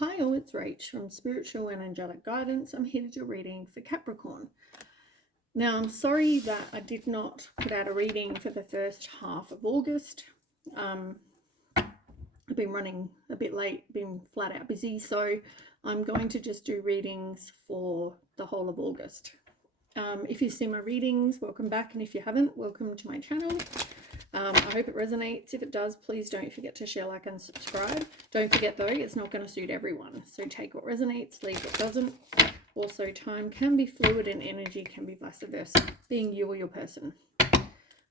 Hi all, it's Rach from Spiritual and Angelic Guidance. I'm here to do a reading for Capricorn. Now, I'm sorry that I did not put out a reading for the first half of August. I've been running a bit late, been flat out busy, so I'm going to just do readings for the whole of August. If you've seen my readings, welcome back, and if you haven't, welcome to my channel. I hope it resonates. If it does, please don't forget to share, like, and subscribe. Don't forget though, it's not going to suit everyone. So take what resonates, leave what doesn't. Also, time can be fluid and energy can be vice versa, being you or your person.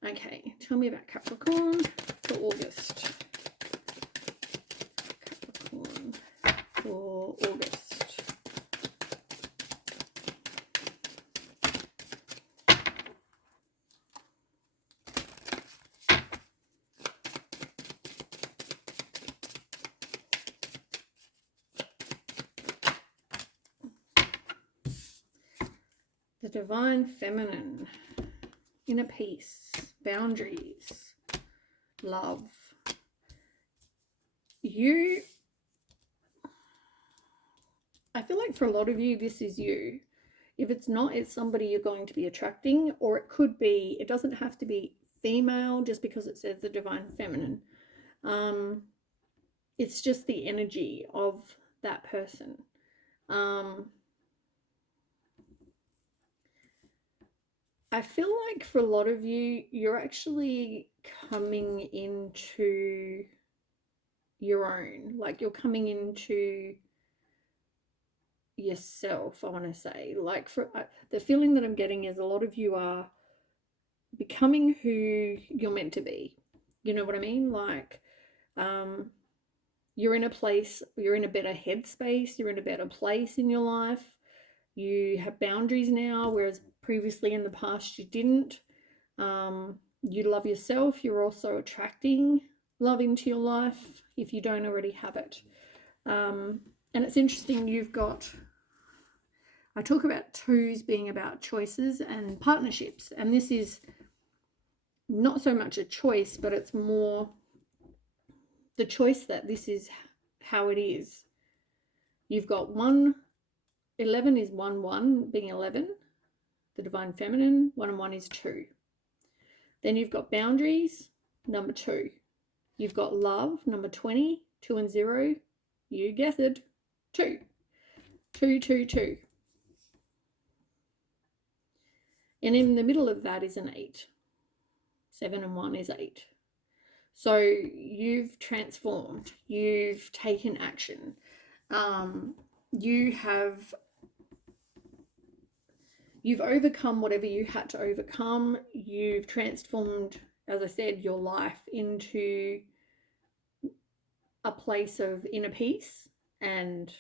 Okay, tell me about Capricorn for August. Capricorn for August. The Divine Feminine, inner peace, boundaries, love. I feel like for a lot of you, this is you. If it's not, it's somebody you're going to be attracting, or it could be, it doesn't have to be female just because it says the Divine Feminine. It's just the energy of that person. I feel like for a lot of you, you're actually coming into your own. Like you're coming into yourself, I want to say. Like for the feeling that I'm getting is a lot of you are becoming who you're meant to be. You know what I mean? Like you're in a place, you're in a better headspace, you're in a better place in your life. You have boundaries now, whereas previously in the past you didn't. You love yourself. You're also attracting love into your life if you don't already have it. And it's interesting, you've got, I talk about twos being about choices and partnerships, and this is not so much a choice, but it's more the choice that this is how it is. You've got 11 is 1 being 11, the Divine Feminine. 1 and 1 is 2. Then you've got boundaries, number 2. You've got love, number 20. 2 and 0, you guessed it, 2. 2, 2, 2. And in the middle of that is an 8. 7 and 1 is 8. So you've transformed, you've taken action, you've overcome whatever you had to overcome. You've transformed, as I said, your life into a place of inner peace and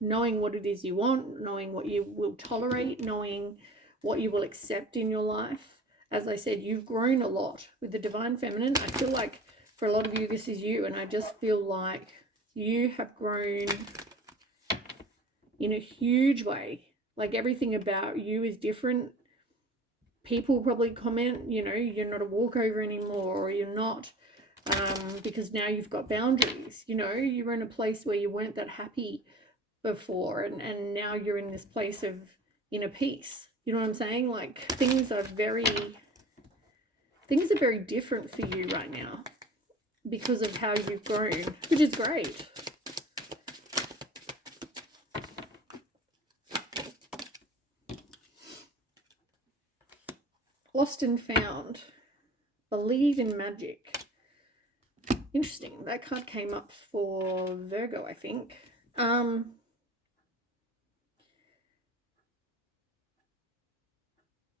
knowing what it is you want, knowing what you will tolerate, knowing what you will accept in your life. As I said, you've grown a lot with the Divine Feminine. I feel like for a lot of you, this is you, and I just feel like you have grown in a huge way. Like everything about you is different. People probably comment, you know, you're not a walkover anymore, or you're not, because now you've got boundaries. You know, you were in a place where you weren't that happy before, and now you're in this place of inner peace. You know what I'm saying? Like things are very different for you right now because of how you've grown, which is great. Lost and found. Believe in magic. Interesting. That card came up for Virgo, I think.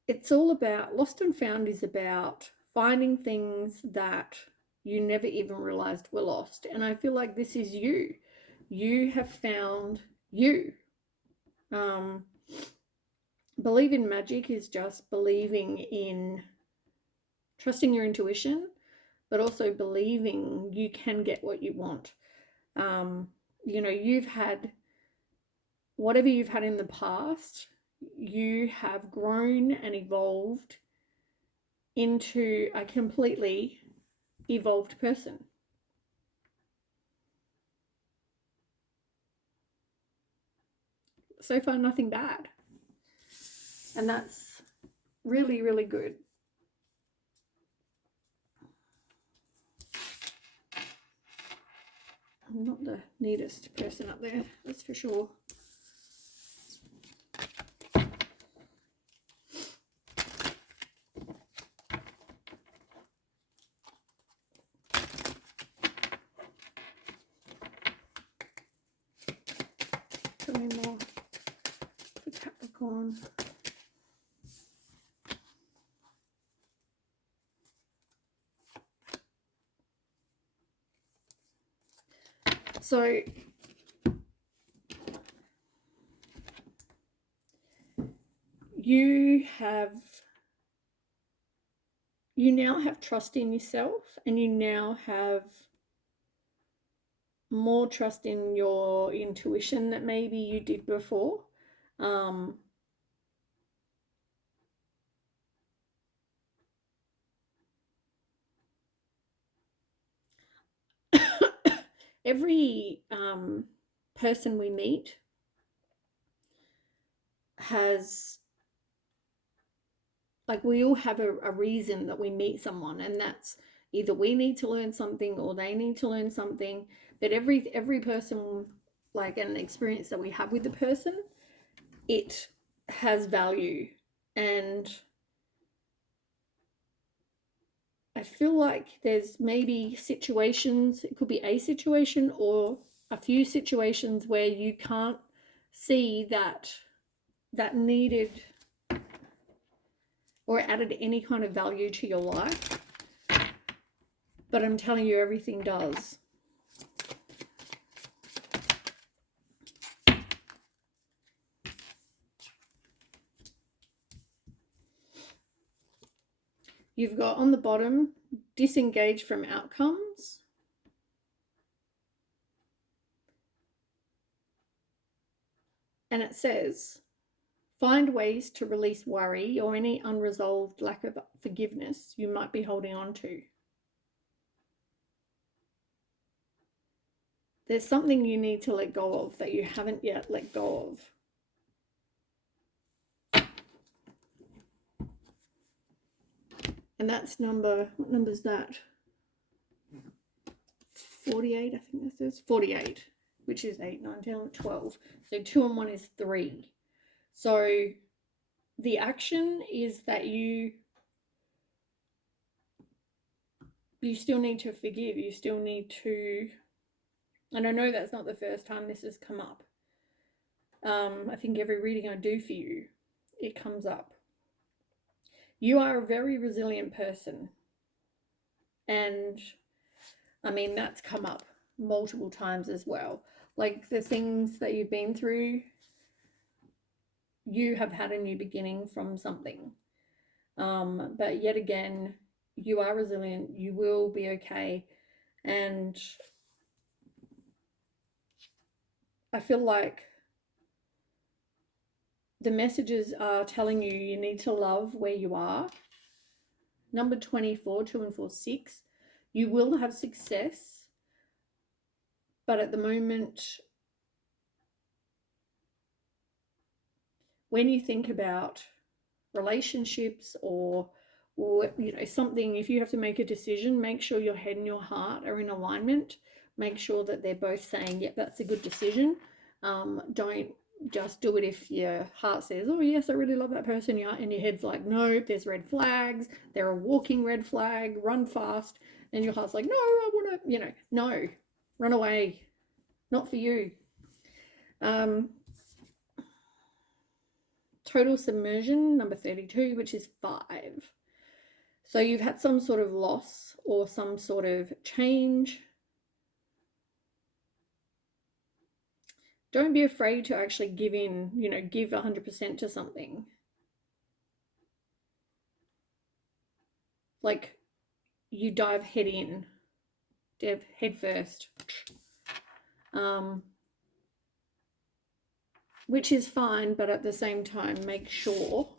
It's all about, lost and found is about finding things that you never even realized were lost. And I feel like this is you. You have found you. Believe in magic is just believing in trusting your intuition, but also believing you can get what you want. You know, you've had whatever you've had in the past, you have grown and evolved into a completely evolved person. so far nothing bad. And that's really, really good. I'm not the neatest person up there, that's for sure. Tell me more for Capricorn. So you now have trust in yourself, and you now have more trust in your intuition that maybe you did before. Every person we meet has, like, we all have a reason that we meet someone, and that's either we need to learn something or they need to learn something. But every person, like, an experience that we have with the person, it has value. And I feel like there's maybe situations, it could be a situation or a few situations where you can't see that needed or added any kind of value to your life. But I'm telling you, everything does. You've got on the bottom, disengage from outcomes. And it says, find ways to release worry or any unresolved lack of forgiveness you might be holding on to. There's something you need to let go of that you haven't yet let go of. And that's what number's that? 48, I think this is 48, which is 8, 9, 10, 12. So 2 and 1 is 3. So the action is that you still need to forgive. You still need to, and I know that's not the first time this has come up. I think every reading I do for you, it comes up. You are a very resilient person. And I mean, that's come up multiple times as well. Like, the things that you've been through, you have had a new beginning from something. But yet again, you are resilient. You will be okay. And I feel like the messages are telling you you need to love where you are. Number 24, 2 and 4, 6. You will have success, but at the moment, when you think about relationships or something, if you have to make a decision, make sure your head and your heart are in alignment. Make sure that they're both saying, yep, that's a good decision. Don't just do it if your heart says, oh yes, I really love that person, and your head's like, no, there's red flags, they're a walking red flag, run fast. And your heart's like, no, I want to, no, run away, not for you. Total submersion, number 32, which is 5. So you've had some sort of loss or some sort of change. Don't be afraid to actually give in, give 100% to something. Like, you dive head in, head first. Which is fine, but at the same time, make sure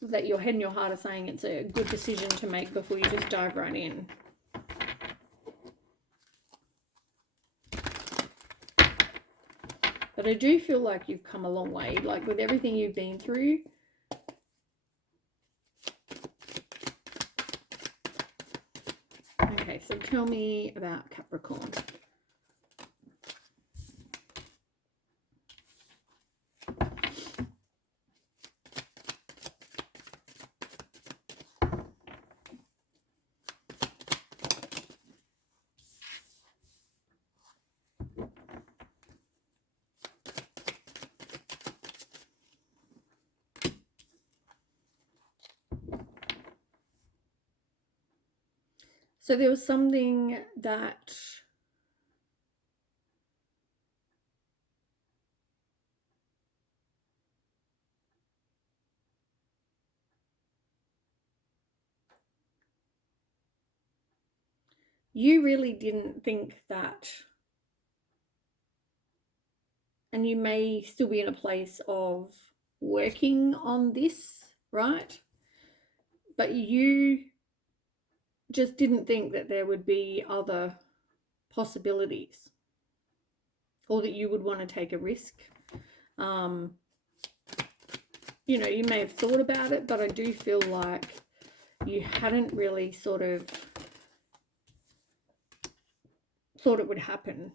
that your head and your heart are saying it's a good decision to make before you just dive right in. But I do feel like you've come a long way, like with everything you've been through. Okay, so tell me about Capricorn. So there was something that you really didn't think that, and you may still be in a place of working on this, right? But you just didn't think that there would be other possibilities, or that you would want to take a risk. You know, you may have thought about it, but I do feel like you hadn't really sort of thought it would happen.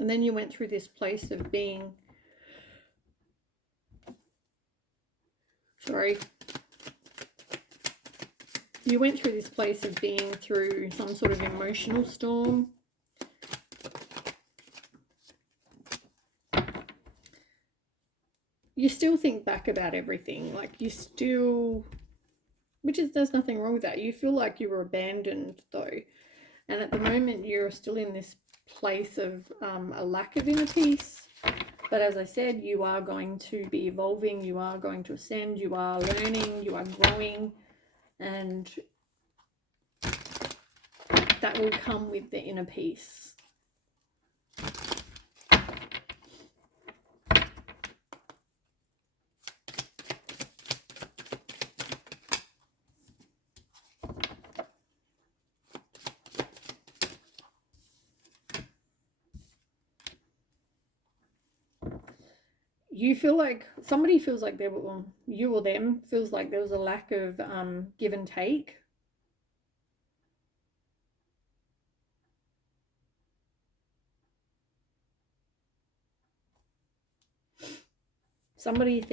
And then you went through this place of being, you went through this place of being through some sort of emotional storm. You still think back about everything, like you still, there's nothing wrong with that. You feel like you were abandoned though. And at the moment you're still in this place of a lack of inner peace. But as I said, you are going to be evolving, you are going to ascend, you are learning, you are growing, and that will come with the inner peace. You feel like somebody feels like there were, you or them feels like there was a lack of give and take. Somebody's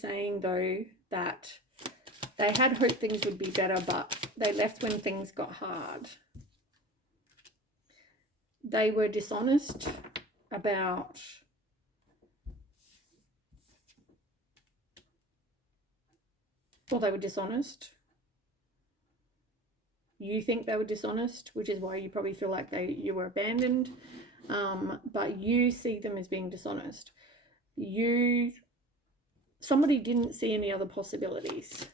saying though that they had hoped things would be better, but they left when things got hard. They were dishonest about they were dishonest. You think they were dishonest, which is why you probably feel like you were abandoned. But you see them as being dishonest. Somebody didn't see any other possibilities.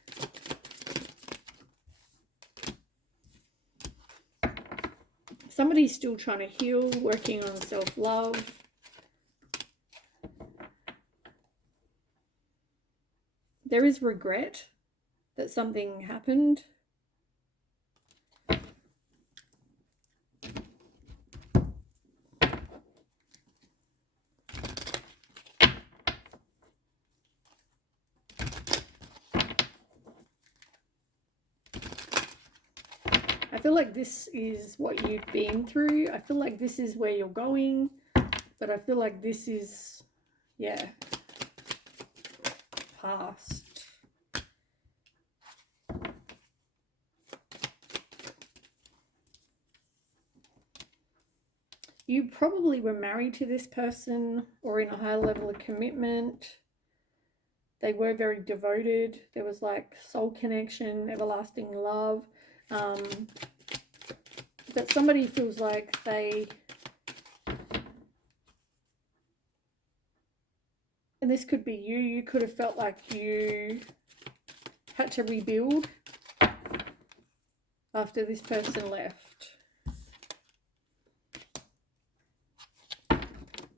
Somebody's still trying to heal, working on self-love. There is regret that something happened. I feel like this is what you've been through. I feel like this is where you're going, but I feel like this is, yeah, past. You probably were married to this person or in a high level of commitment. They were very devoted. There was like soul connection, everlasting love. But somebody feels like and this could be you could have felt like you had to rebuild after this person left.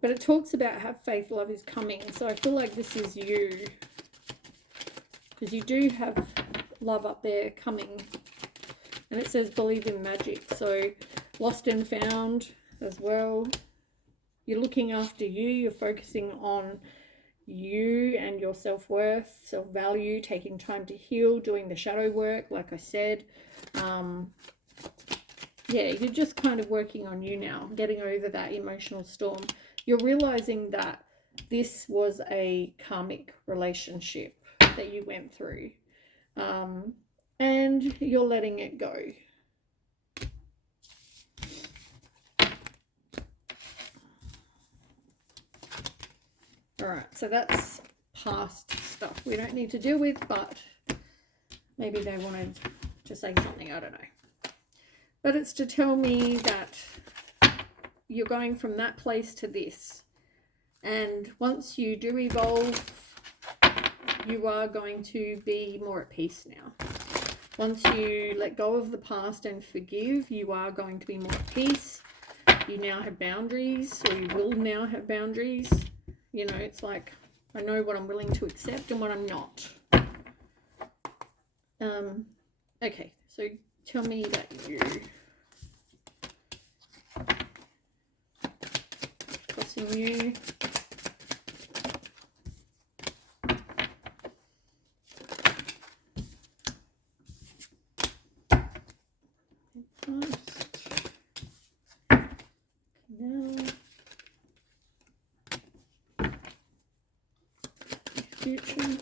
But it talks about have faith, love is coming. So I feel like this is you. Because you do have love up there coming. And it says believe in magic. So lost and found as well. You're looking after you. You're focusing on you and your self-worth, self-value, taking time to heal, doing the shadow work, like I said. Yeah, you're just kind of working on you now, getting over that emotional storm. You're realizing that this was a karmic relationship that you went through, and you're letting it go. All right, so that's past stuff we don't need to deal with, but maybe they wanted to say something, I don't know. But it's to tell me that you're going from that place to this. And once you do evolve, you are going to be more at peace now. Once you let go of the past and forgive, you are going to be more at peace. You now have boundaries, or you will now have boundaries. You know, it's like, I know what I'm willing to accept and what I'm not. Okay, so tell me that you... Crossing you. Future.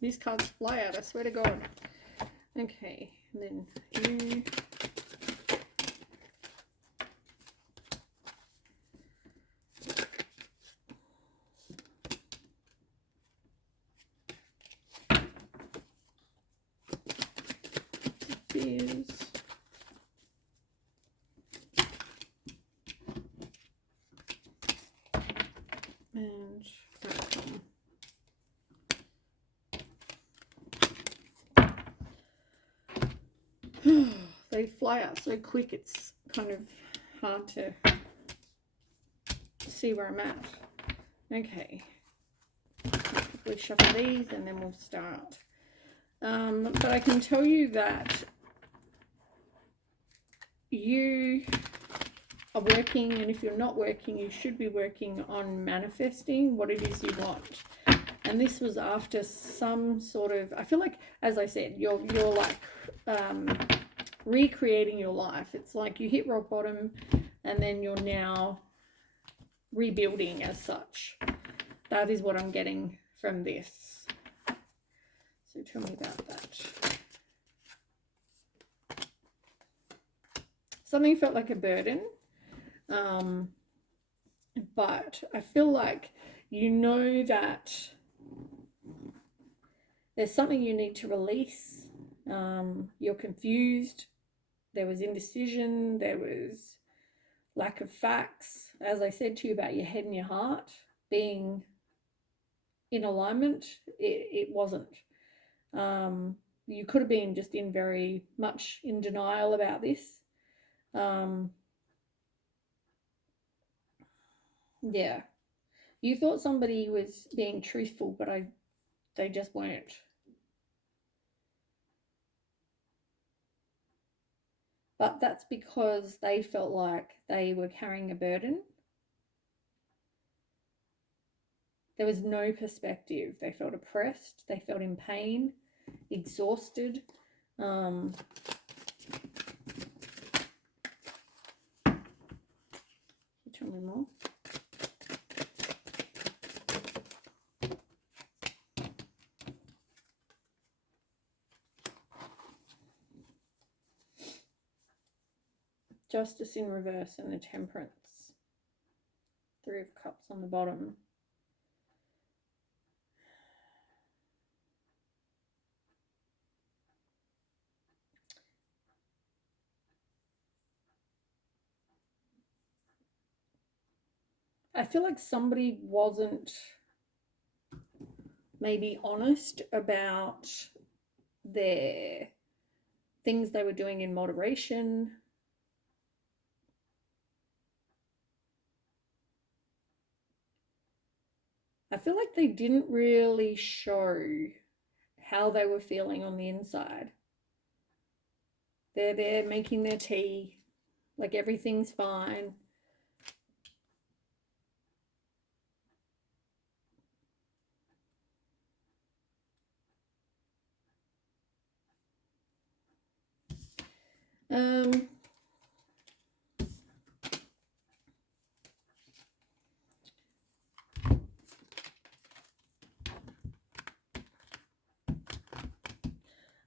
These cards fly out, I swear to God. Okay, and then you. Beers. And outcome. They fly out so quick, it's kind of hard to see where I'm at. Okay. Quickly shuffle these and then we'll start. But I can tell you that you are working, and if you're not working, you should be working on manifesting what it is you want. And this was after some sort of, I feel like, as I said, you're like recreating your life. It's like you hit rock bottom and then you're now rebuilding as such. That is what I'm getting from this. So tell me about that. Something felt like a burden, but I feel like you know that there's something you need to release. You're confused. There was indecision. There was lack of facts. As I said to you about your head and your heart being in alignment, it wasn't. You could have been just in very much in denial about this. Yeah. You thought somebody was being truthful, but they just weren't. But that's because they felt like they were carrying a burden. There was no perspective. They felt oppressed. They felt in pain, exhausted. Tell me more. Justice in reverse and the Temperance. 3 of Cups on the bottom. I feel like somebody wasn't maybe honest about their things they were doing in moderation. I feel like they didn't really show how they were feeling on the inside. They're there making their tea, like everything's fine.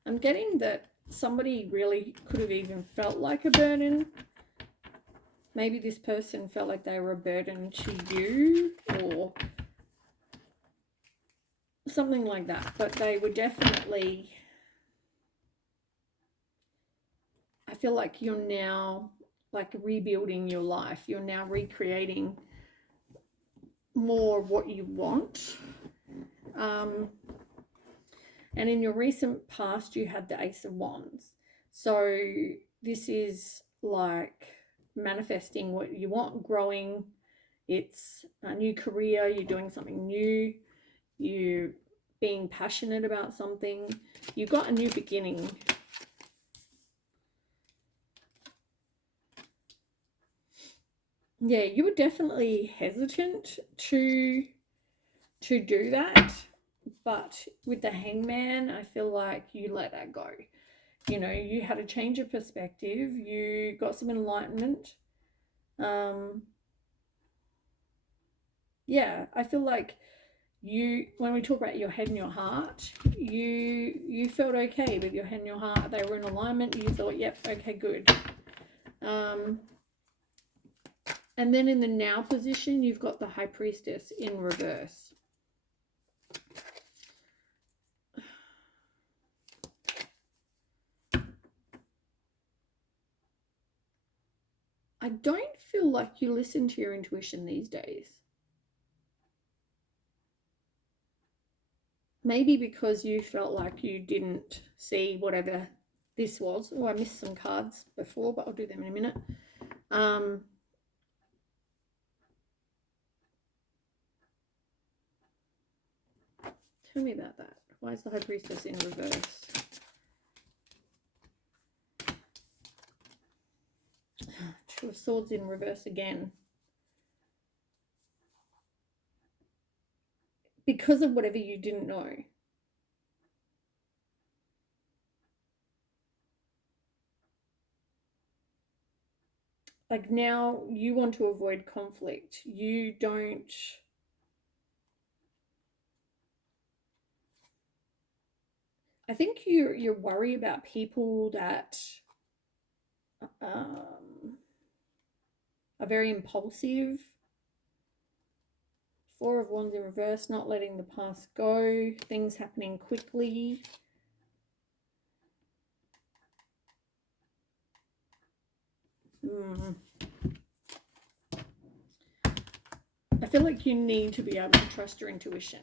I'm getting that somebody really could have even felt like a burden. Maybe this person felt like they were a burden to you or something like that. But they were definitely, I feel like you're now like rebuilding your life. You're now recreating more what you want. And in your recent past, you had the Ace of Wands. So this is like manifesting what you want, growing. It's a new career, you're doing something new, you being passionate about something. You've got a new beginning. Yeah, you were definitely hesitant to do that. But with the Hangman, I feel like you let that go. You know, you had a change of perspective. You got some enlightenment. Yeah, I feel like you, when we talk about your head and your heart, you felt okay with your head and your heart. They were in alignment. You thought, yep, okay, good. And then in the now position, you've got the High Priestess in reverse. I don't feel like you listen to your intuition these days. Maybe because you felt like you didn't see whatever this was. Oh, I missed some cards before, but I'll do them in a minute. Tell me about that. Why is the High Priestess in reverse? Two of Swords in reverse again. Because of whatever you didn't know. Like now you want to avoid conflict. You don't. I think you're worried about people that are very impulsive. Four of Wands in reverse, not letting the past go, things happening quickly. I feel like you need to be able to trust your intuition.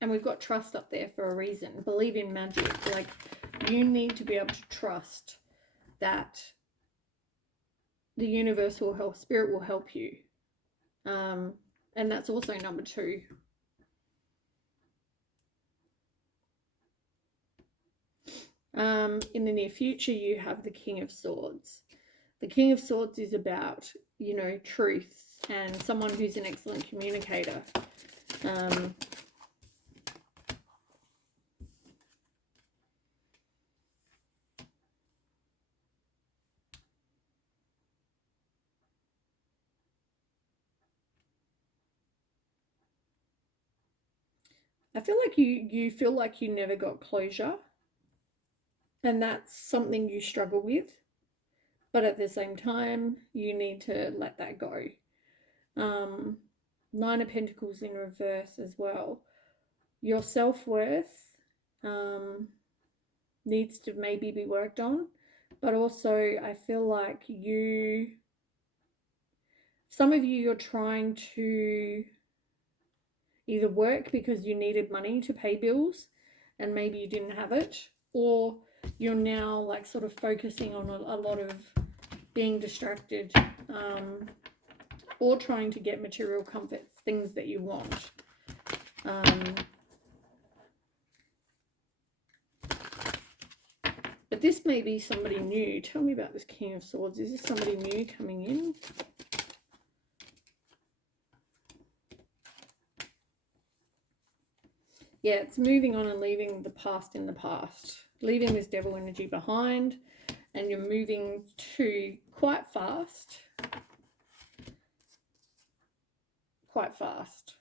And we've got trust up there for a reason. Believe in magic. Like, you need to be able to trust that the universe will help, spirit will help you. And that's also number 2. In the near future, you have the King of Swords. The King of Swords is about, you know, truth and someone who's an excellent communicator. I feel like you feel like you never got closure, and that's something you struggle with, but at the same time you need to let that go. 9 of Pentacles in reverse as well. Your self-worth needs to maybe be worked on, but also I feel like some of you're trying to either work because you needed money to pay bills and maybe you didn't have it, or you're now like sort of focusing on a lot of being distracted, or trying to get material comforts, things that you want. But this may be somebody new. Tell me about this King of Swords. Is this somebody new coming in? Yeah, it's moving on and leaving the past in the past. Leaving this devil energy behind, and you're moving to quite fast. Quite fast.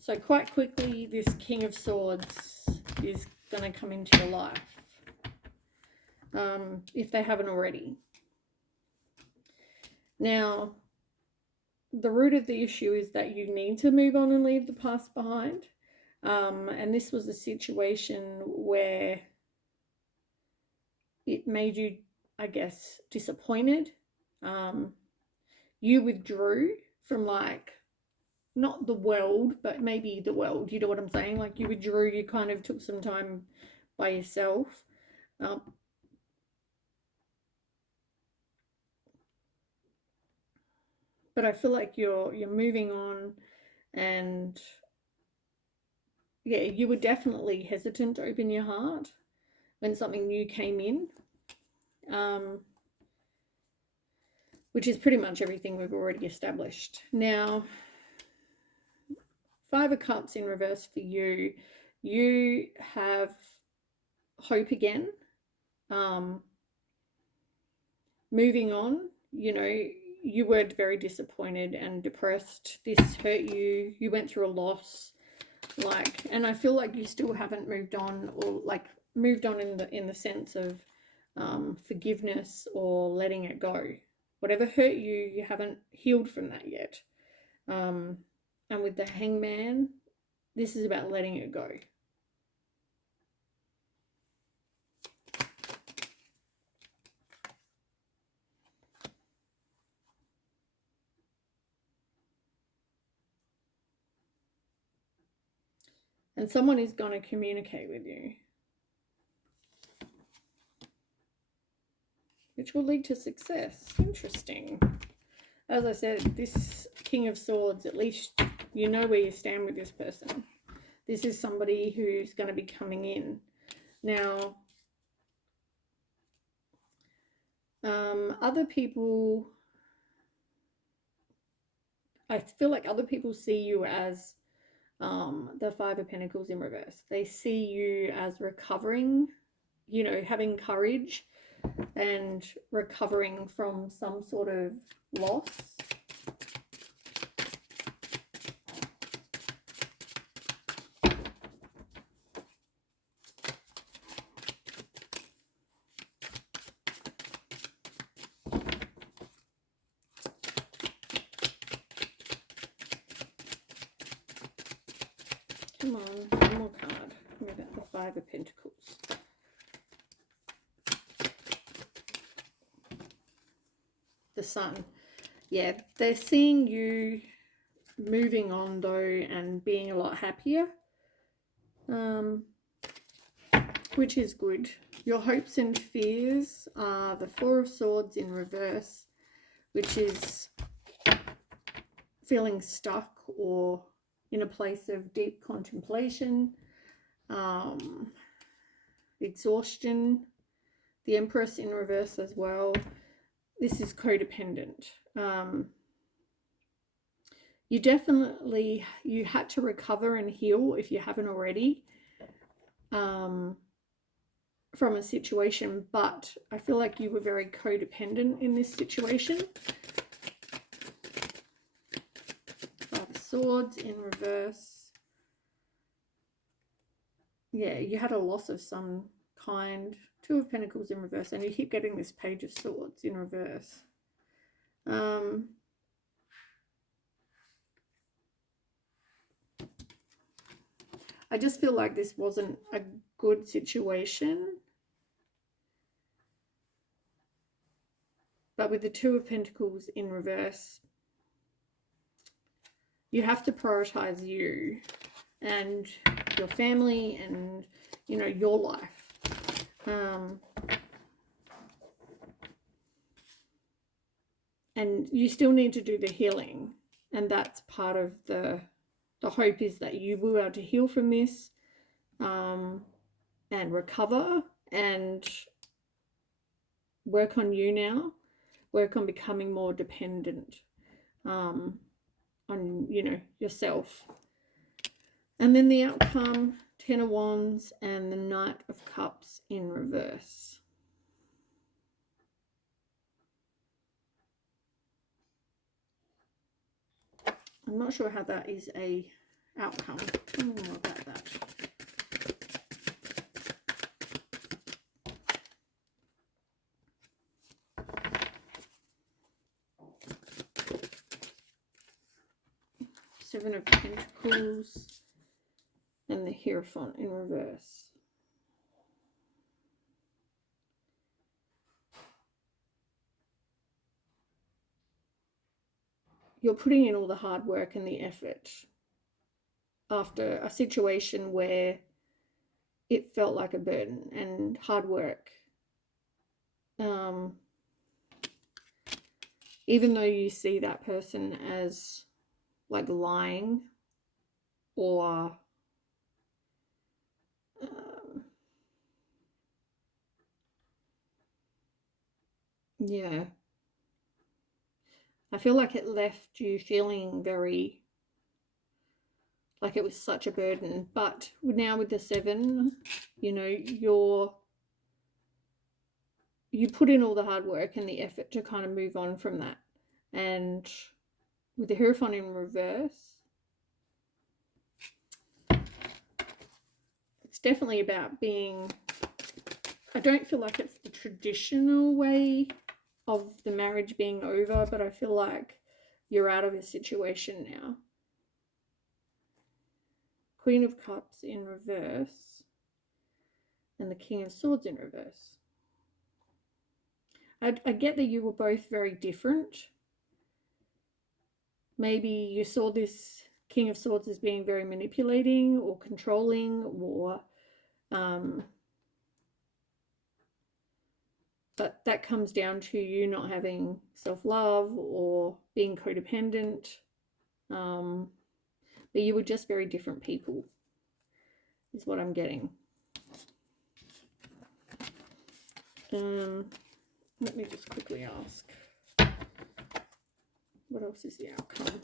So quite quickly, this King of Swords is going to come into your life. If they haven't already. Now, the root of the issue is that you need to move on and leave the past behind. And this was a situation where it made you, I guess, disappointed. You withdrew from, like, not the world, but maybe the world. You know what I'm saying? Like, you withdrew, you kind of took some time by yourself. But I feel like you're moving on, and yeah, you were definitely hesitant to open your heart when something new came in, which is pretty much everything we've already established. Now, Five of Cups in reverse for you. You have hope again. Moving on, you know, you were very disappointed and depressed. This hurt you. You went through a loss, like, and I feel like you still haven't moved on, or like moved on in the sense of forgiveness or letting it go. Whatever hurt you, you haven't healed from that yet. And with the Hangman, this is about letting it go. And someone is going to communicate with you, which will lead to success. Interesting. As I said, this King of Swords, at least you know where you stand with this person. This is somebody who's going to be coming in. Now, other people, I feel like other people see you as the Five of Pentacles in reverse. They see you as recovering, you know, having courage and recovering from some sort of loss. Come on, one more card. Give me the Five of Pentacles. The Sun. Yeah, they're seeing you moving on though and being a lot happier, which is good. Your hopes and fears are the Four of Swords in reverse, which is feeling stuck or in a place of deep contemplation, exhaustion. The Empress in reverse as well. This is codependent. You had to recover and heal, if you haven't already, from a situation, but I feel like you were very codependent in this situation. Five of Swords in reverse. Yeah, you had a loss of some kind. Two of Pentacles in reverse, and you keep getting this Page of Swords in reverse. I just feel like this wasn't a good situation. But with the Two of Pentacles in reverse, you have to prioritize you and your family and, you know, your life. And you still need to do the healing. And that's part of the hope, is that you will be able to heal from this and recover and work on you now. Work on becoming more dependent on, you know, yourself. And then the outcome, Ten of Wands and the Knight of Cups in reverse. I'm not sure how that is a outcome. Tell me more about that. Seven of Pentacles and the Hierophant in reverse. You're putting in all the hard work and the effort after a situation where it felt like a burden and hard work. Even though you see that person as like lying or yeah, I feel like it left you feeling very like it was such a burden. But now with the 7, you know, you put in all the hard work and the effort to kind of move on from that. And with the Hierophant in reverse, it's definitely about being, I don't feel like it's the traditional way of the marriage being over, but I feel like you're out of a situation now. Queen of Cups in reverse and the King of Swords in reverse. I get that you were both very different. Maybe you saw this King of Swords as being very manipulating or controlling, or but that comes down to you not having self-love or being codependent. But you were just very different people, is what I'm getting. Let me just quickly ask. What else is the outcome?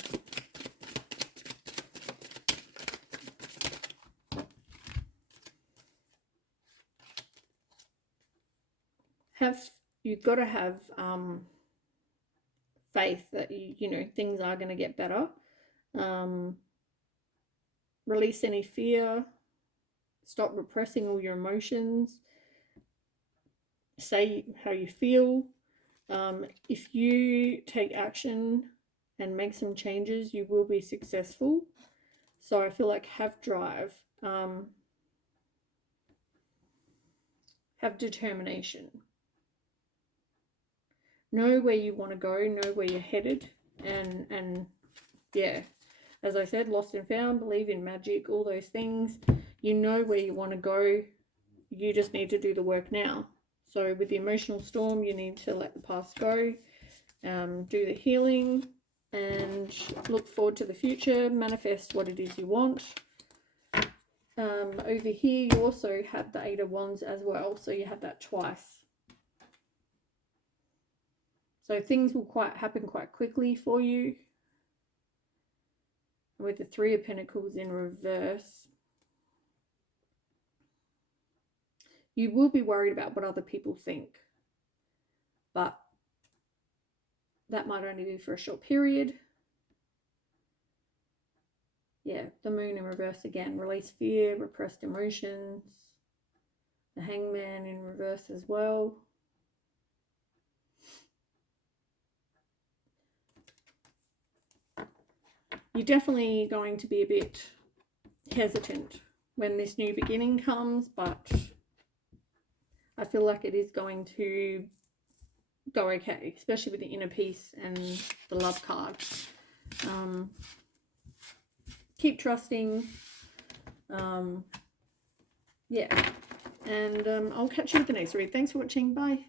You've got to have faith that you know things are going to get better. Release any fear. Stop repressing all your emotions. Say how you feel. If you take action and make some changes, you will be successful. So I feel like have drive, have determination. Know where you want to go, know where you're headed, and yeah, as I said, lost and found, believe in magic, all those things. You know where you want to go. You just need to do the work now. So with the emotional storm, you need to let the past go, do the healing, and look forward to the future, manifest what it is you want. Over here, you also have the 8 of Wands as well, so you have that twice. So things will happen quite quickly for you. With the 3 of Pentacles in reverse, you will be worried about what other people think, but that might only be for a short period. Yeah, the Moon in reverse again. Release fear, repressed emotions. The Hangman in reverse as well. You're definitely going to be a bit hesitant when this new beginning comes, but I feel like it is going to go okay, especially with the inner peace and the love card. Keep trusting. Yeah, and I'll catch you with the next read. Thanks for watching. Bye.